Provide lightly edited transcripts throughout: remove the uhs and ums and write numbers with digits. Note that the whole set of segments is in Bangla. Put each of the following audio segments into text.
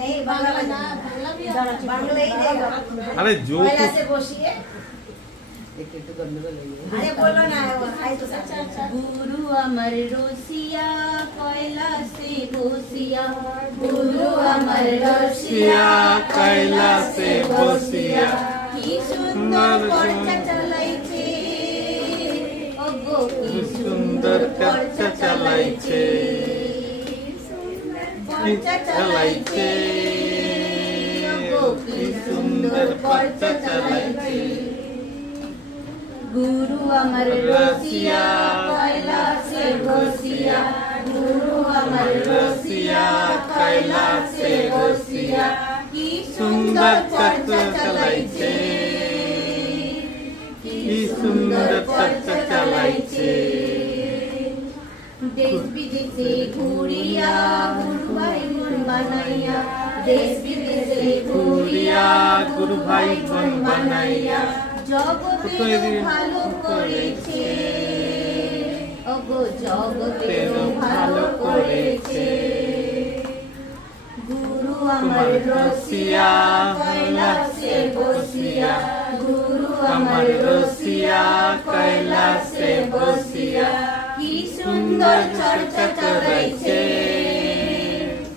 नहीं बांग्ला ना बांग्ला ही देगा। अरे जो पहले से बसिए एक तो गंदल है। अरे बोलो ना आई तो गुरु अमर रोसिया कोयला से बसिया गुरु अमर रोसिया कोयला से बसिया की सुंदर पर्चा चलाइछे ओगो की सुंदर पर्चा चलाइछे पर्चा चलाइछे ओगो की सुंदर पर्चा चलाइछे गुरु अमर रोसिया कोयला से बसिया गुरु अमर रोसिया कोयला से बसिया की सुंदर चर्चा चलाइछे की सुंदर चर्चा चलाइछे देश विदेशे घुरिया गुरु भाई मन बनाइया देश विदेशे घुरिया गुरु भाई मन बनाइया জগতে ভালো করেছে ওগো জগতে ভালো করেছে গুরু আমার রসিয়া কৈলাসে বসিয়া গুরু আমার রসিয়া কৈলাসে বসিয়া কি সুন্দর চর্চা চালাইছে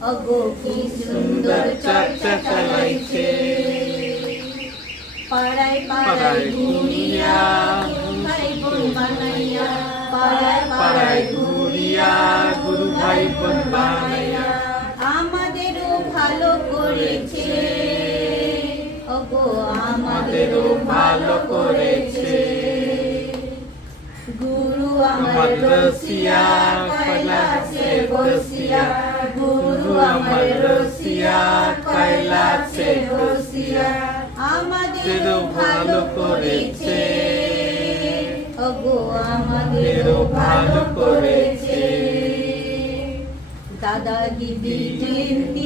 ওগো কি সুন্দর চর্চা চালাইছে পাড়ায় পাড়ায় ঘুরিয়া ভাই বোন বানাইয়া পাড়ায় পাড়ায় ঘুরিয়া গুরু ভাই বোন বানাইয়া আমাদেরও ভালো করেছে ওগো আমাদেরও ভালো করেছে গুরু আমার রসিয়া কৈলাসে বসিয়া গুরু আমার রসিয়া কৈলাসে বসিয়া আমাদেরও ভালো করেছে ওগো আমাদেরও ভালো করেছে দাদা দিদি দিদি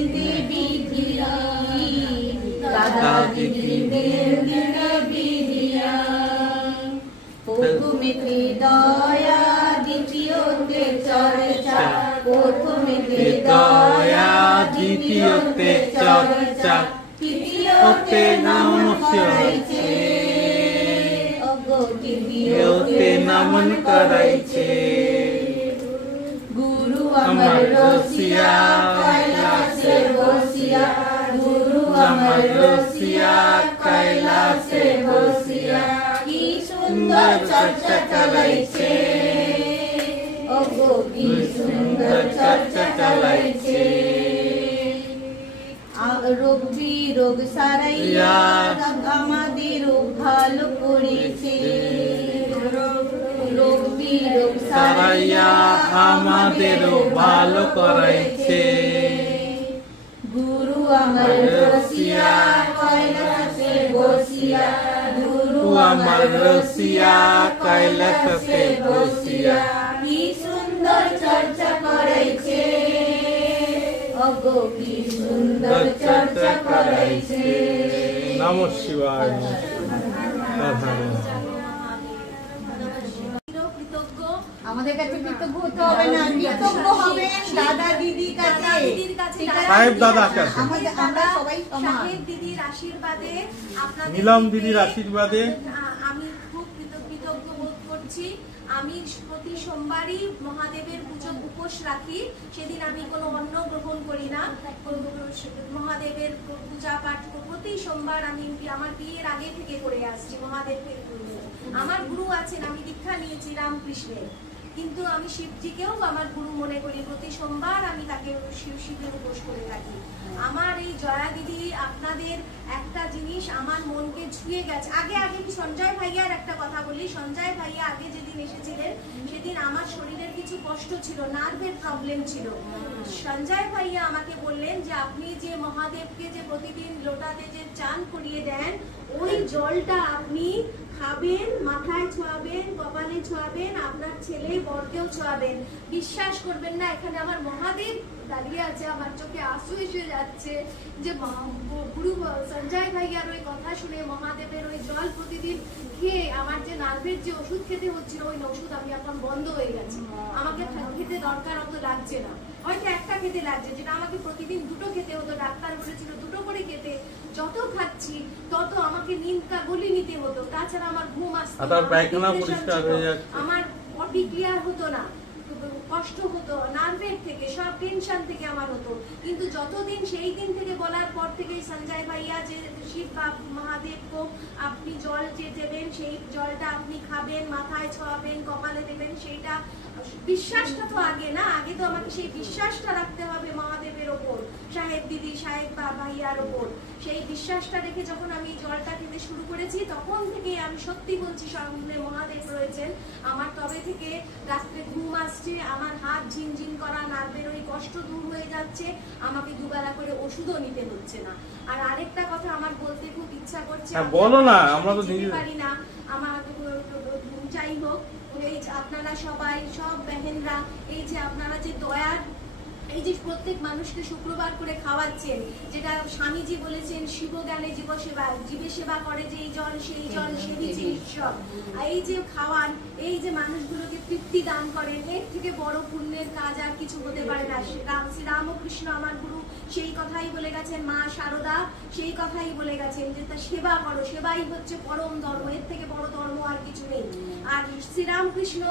বিধিয়া দাদা দিদি দিদি বিধিয়া প্রথমেতে দয়া দ্বিতীয়তে চর্চা প্রথমেতে দয়া দ্বিতীয়তে চর্চা তৃতীয়তে নমস্কারাইছে ওগো তৃতীয়তে নমন করাইছে গুরু আমার রসিয়া কৈলাসে বসিয়া গুরু আমার রসিয়া কৈলাসে বসিয়া কি সুন্দর চর্চা চালাইছে ওগো কি সুন্দর চর্চা চালাইছে রোগ বিরোগ সারাইয়া আমাদেরও ভালো করেছে রোগ বিরোগ সারাইয়া আমাদেরও ভালো করাইছে গুরু আমার রসিয়া কৈলাসে বসিয়া গুরু আমার রসিয়া কৈলাসে বসিয়া কি সুন্দর চর্চা করাইছে ওগো কি সুন্দর চর্চা করাইছে নমঃ শিবায় আমাদের কাছে কৃতজ্ঞ হতে হবে না কৃতজ্ঞ হবেন দাদা দিদির কাছে সাহেব দাদার কাছে আমরা সবাই সাহেব দিদির আশীর্বাদে আপনাদের নীলম দিদির আশীর্বাদে আমি খুব কৃতজ্ঞ বোধ করছি আমি প্রতি সোমবারই মহাদেবের পুজো উপোস রাখি সেদিন আমি কোনো অন্ন গ্রহণ করি না মহাদেবের পূজা পাঠ প্রতি সোমবার আমি আমার বিয়ের আগে থেকে করে আসছি মহাদেবকে আমার গুরু আছেন আমি দীক্ষা নিয়েছি রামকৃষ্ণের কিন্তু আমি শিবজিকেও আমার গুরু মনে করি প্রতি সোমবার আমি তাকে শিবের উপোস করে থাকি আমার এই জয়া দিদি আপনাদের একটা জিনিস আমার মনকে ছুঁয়ে গেছে আগে কি সঞ্জয় ভাইয়ার একটা কথা বলি সঞ্জয় ভাইয়া আগে যেদিন এসেছিলেন সেদিন আমার শরীরের কিছু কষ্ট ছিল নার্ভের প্রবলেম ছিল সঞ্জয় ভাইয়া আমাকে বললেন যে আপনি যে মহাদেবকে যে প্রতিদিন লোটাতে যে চান করিয়ে দেন ওই জলটা আপনি খাবেন মাথায় ছোঁয়াবেন কপালে ছোঁয়াবেন আপনার ছেলে বরকেও ছোঁয়াবেন বিশ্বাস করবেন না এখানে আমার মহাদেব দাঁড়িয়ে আছে আমার চোখে আঁসু এসে যাচ্ছে যে গুরু সঞ্জয় ভাইয়ার ওই কথা শুনে মহাদেবের ওই জল প্রতিদিন খেয়ে আমার যে নার্ভের যে ওষুধ খেতে হচ্ছিল ওই ওষুধ আমি এখন বন্ধ হয়ে গেছে আমাকে খেতে দরকার অত লাগছে না হয়তো একটা খেতে লাগছে, যেটা আমাকে প্রতিদিন দুটো খেতে হতো, ডাক্তার বলেছিল দুটো করে খেতে। যত খাচ্ছি তত আমাকে নিন্দা গলি নিতে হতো, তাছাড়া আমার ঘুম আসতো আর তার না, পায়খানা depression পরিষ্কার ছিল, হয়ে যাচ্ছে। আমার অটিক্লিয়ার হতো না, কষ্ট হতো নার্ভের থেকে, সব টেনশন থেকে আমার হতো। কিন্তু যতদিন সেই দিন থেকে বলার পর থেকে সঞ্জয় ভাইয়া যে শিব মহাদেবকে আপনি জল যে দেবেন, সেই জলটা আপনি খাবেন, মাথায় ছোঁয়াবেন, কপালে দেবেন, সেইটা বিশ্বাসটা তো আগে না, আগে তো আমাকে সেই বিশ্বাসটা রাখতে হবে মহাদেবের ওপর, সাহেব দিদি সাহেব ভাইয়ার ওপর। সেই বিশ্বাসটা রেখে যখন আমি জলটা খেতে শুরু করেছি, তখন থেকে আমি সত্যি বলছি সামনে মহাদেব রয়েছেন আমার। তবে থেকে রাত্রে ঘুম আসছে, আমার হাত ঝিনঝিন করা, নার্ভের ওই কষ্ট দূর হয়ে যাচ্ছে, আমাকে দুবেলা করে ওষুধও নিতে হচ্ছে না। আর আরেকটা কথা আমার বলতে খুব ইচ্ছা করছে, বলো না, আমরা তো যেতে পারি না, আমার যাই হোক, এই যে আপনারা সবাই সব বেহেনরা, এই যে আপনারা যে দয়ার, এই যে প্রত্যেক মানুষকে শুক্রবার করে খাওয়াচ্ছেন, যেটা স্বামীজি বলেছেন শিব জ্ঞানে জীব সেবা, জীবে সেবা করে যে এই জল সেই জল সেবিছে ঈশ্বর। এই যে খাওয়ান, এই যে মানুষগুলোকে তৃপ্তি দান করেন, এর থেকে বড় পুণ্যের কাজ আর কিছু হতে পারে না। শ্রীরামকৃষ্ণ আমার গুরু সেই কথাই বলে গেছেন, মা শারদা সেই কথাই বলে গেছেন যে তা সেবা করো, সেবাই হচ্ছে পরম ধর্ম, এর থেকে বড় ধর্ম আর কিছু নেই। আর শ্রীরামকৃষ্ণ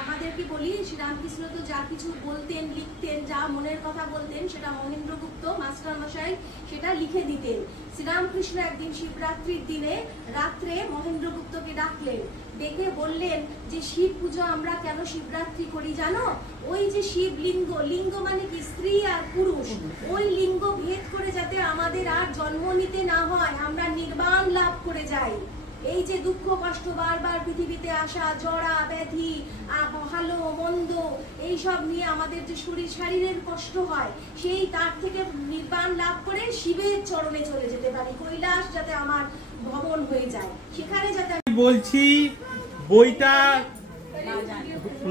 আমাদেরকে বলি, শ্রীরামকৃষ্ণ তো যা কিছু বলতেন, লিখতেন, যা মনের কথা বলতেন, সেটা মহেন্দ্রগুপ্ত মাস্টার মশাই সেটা লিখে দিতেন। শ্রীরামকৃষ্ণ একদিন শিবরাত্রির দিনে রাত্রে মহেন্দ্রগুপ্তকে ডাকলেন, ডেকে বললেন যে শিব পুজো আমরা কেন শিবরাত্রি করি জানো? ওই যে শিবলিঙ্গ, লিঙ্গ মানে কি স্ত্রী আর পুরুষ, ওই লিঙ্গ ভেদ করে যাতে আমাদের আর জন্ম নিতে না হয়, আমরা নির্বাণ লাভ করে যাই। এই যে দুঃখ কষ্ট বারবার পৃথিবীতে আসা, জড়া ব্যাধি, ভালো মন্দ, এইসব নিয়ে আমাদের যে শারীরের কষ্ট হয়, সেই তার থেকে নির্বাণ লাভ করে শিবের চরণে চলে যেতে পারি, কৈলাস যাতে আমার ভবন হয়ে যায়, সেখানে যাতে বলছি। বইটা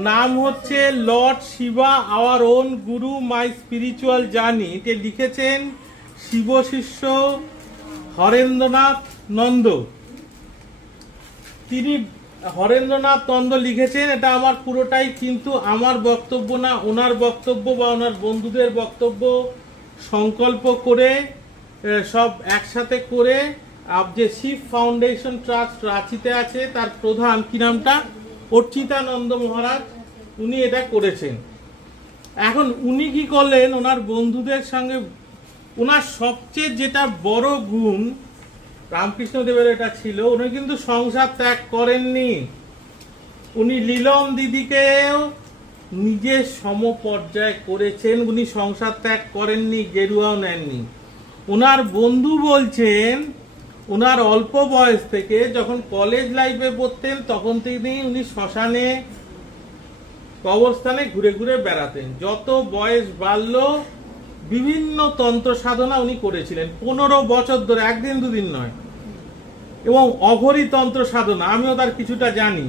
নাম হচ্ছে Lord Shiba our own Guru my spiritual journey. তে লিখেছেন শিব শিষ্য হরেন্দ্রনাথ নন্দ। তিনি হরেন্দ্রনাথ নন্দ লিখেছেন, এটা আমার পুরোটাই কিন্তু আমার বক্তব্য না, ওনার বক্তব্য বা ওনার বন্ধুদের বক্তব্য সংকল্প করে সব একসাথে করে যে শিব ফাউন্ডেশন ট্রাস্ট রাঁচিতে আছে, তার প্রধান কি নামটা, অর্চিতানন্দ মহারাজ, উনি এটা করেছেন। এখন উনি কি করলেন, ওনার বন্ধুদের সঙ্গে, ওনার সবচেয়ে যেটা বড় গুণ রামকৃষ্ণদেবের এটা ছিল, উনি কিন্তু সংসার ত্যাগ করেননি। উনি লীলম দিদিকেও নিজের সমপর্যায় করেছেন, উনি সংসার ত্যাগ করেননি, গেরুয়াও নেননি। ওনার বন্ধু বলছেন ওনার অল্প বয়স থেকে, যখন কলেজ লাইফে পড়তেন তখন থেকে উনি শ্মশানে কবরস্থানে ঘুরে ঘুরে বেড়াতেন। যত বয়স বাড়ল বিভিন্ন তন্ত্র সাধনা উনি করেছিলেন 15 বছর ধরে, একদিন দুদিন নয়, এবং অঘরী তন্ত্র সাধনা, আমিও তার কিছুটা জানি।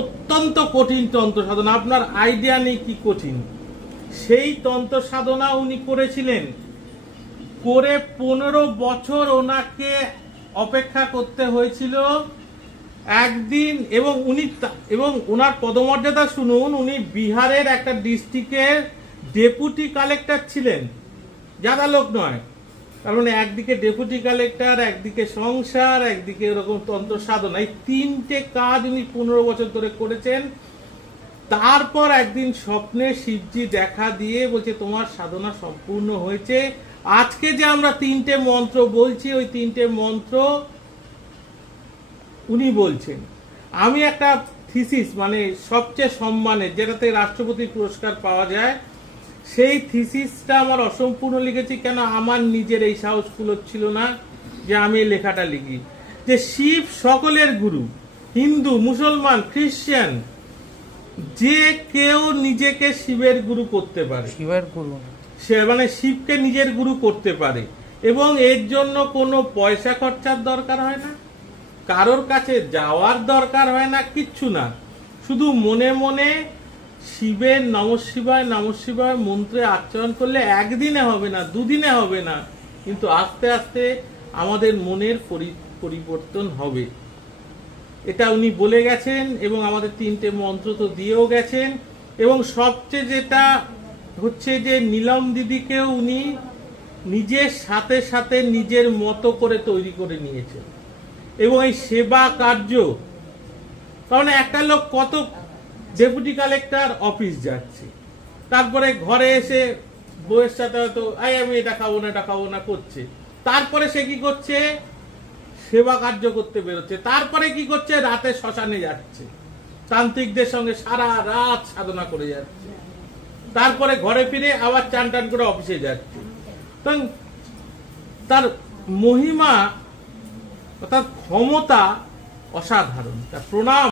অত্যন্ত কঠিন তন্ত্র সাধনা, আপনার আইডিয়া নেই কি কঠিন। সেই তন্ত্র সাধনা উনি করেছিলেন, করে 15 বছর ওনাকে অপেক্ষা করতে হয়েছিল একদিন। এবং উনি, এবং ওনার পদমর্যাদা শুনুন, উনি বিহারের একটা ডিস্ট্রিক্টের ডেপুটি কালেক্টর ছিলেন, জাদা লোক নয়। তার মানে একদিকে ডেপুটি কালেক্টর, একদিকে সংসার, একদিকে এরকম তন্ত্র সাধনা, এই তিনটে কাজ উনি 15 বছর ধরে করেছেন। তারপর একদিন স্বপ্নে শিবজি দেখা দিয়ে বলছে তোমার সাধনা সম্পূর্ণ হয়েছে। আজকে যে আমরা 3টে মন্ত্র বলছি, ওই 3টে মন্ত্র উনি বলছেন। আমি একটা থিসিস, মানে সবচেয়ে সম্মানের, যেটাতে রাষ্ট্রপতি পুরস্কার পাওয়া যায়, সেই থিসিসটা আমার অসম্পূর্ণ লিখেছি। কেন, আমার নিজের এই সাহস ছিল না যে আমি এই লেখাটা লিখি, যে শিব সকলের গুরু, হিন্দু, মুসলমান, খ্রিস্টান, যে কেউ নিজেকে শিবের গুরু করতে পারে, শিবের গুরু, সে মানে শিবকে নিজের গুরু করতে পারে, এবং এর জন্য কোনো পয়সা খরচার দরকার হয় না, কারোর কাছে যাওয়ার দরকার হয় না, কিচ্ছু না। শুধু মনে মনে শিবের নমঃশিবায় নমঃশিবায় মন্ত্রে আচরণ করলে একদিনে হবে না, দুদিনে হবে না, কিন্তু আস্তে আস্তে আমাদের মনের পরিবর্তন হবে। এটা উনি বলে গেছেন, এবং আমাদের 3টে মন্ত্র তো দিয়েও গেছেন। এবং সবচেয়ে যেটা হচ্ছে যে নীলম দিদিকেও উনি নিজের সাথে সাথে নিজের মতো করে তৈরি করে নিয়েছেন। এবং এই সেবা কার্য, কারণ একটা লোক কত ডেপুটি কালেক্টর অফিস যাচ্ছে, তারপরে ঘরে এসে বউয়ের সাথে হয়তো আমি এটা খাবো না করছে, তারপরে সে কি করছে, সেবা কার্য করতে বেরোচ্ছে, তারপরে কি করছে, রাতে শ্মশানে যাচ্ছে, তান্ত্রিকদের সঙ্গে সারা রাত সাধনা করে যাচ্ছে, তারপরে ঘরে ফিরে আবার চান টান করে অফিসে যাচ্ছে। তার মহিমা, তার ক্ষমতা অসাধারণ। তার প্রণাম।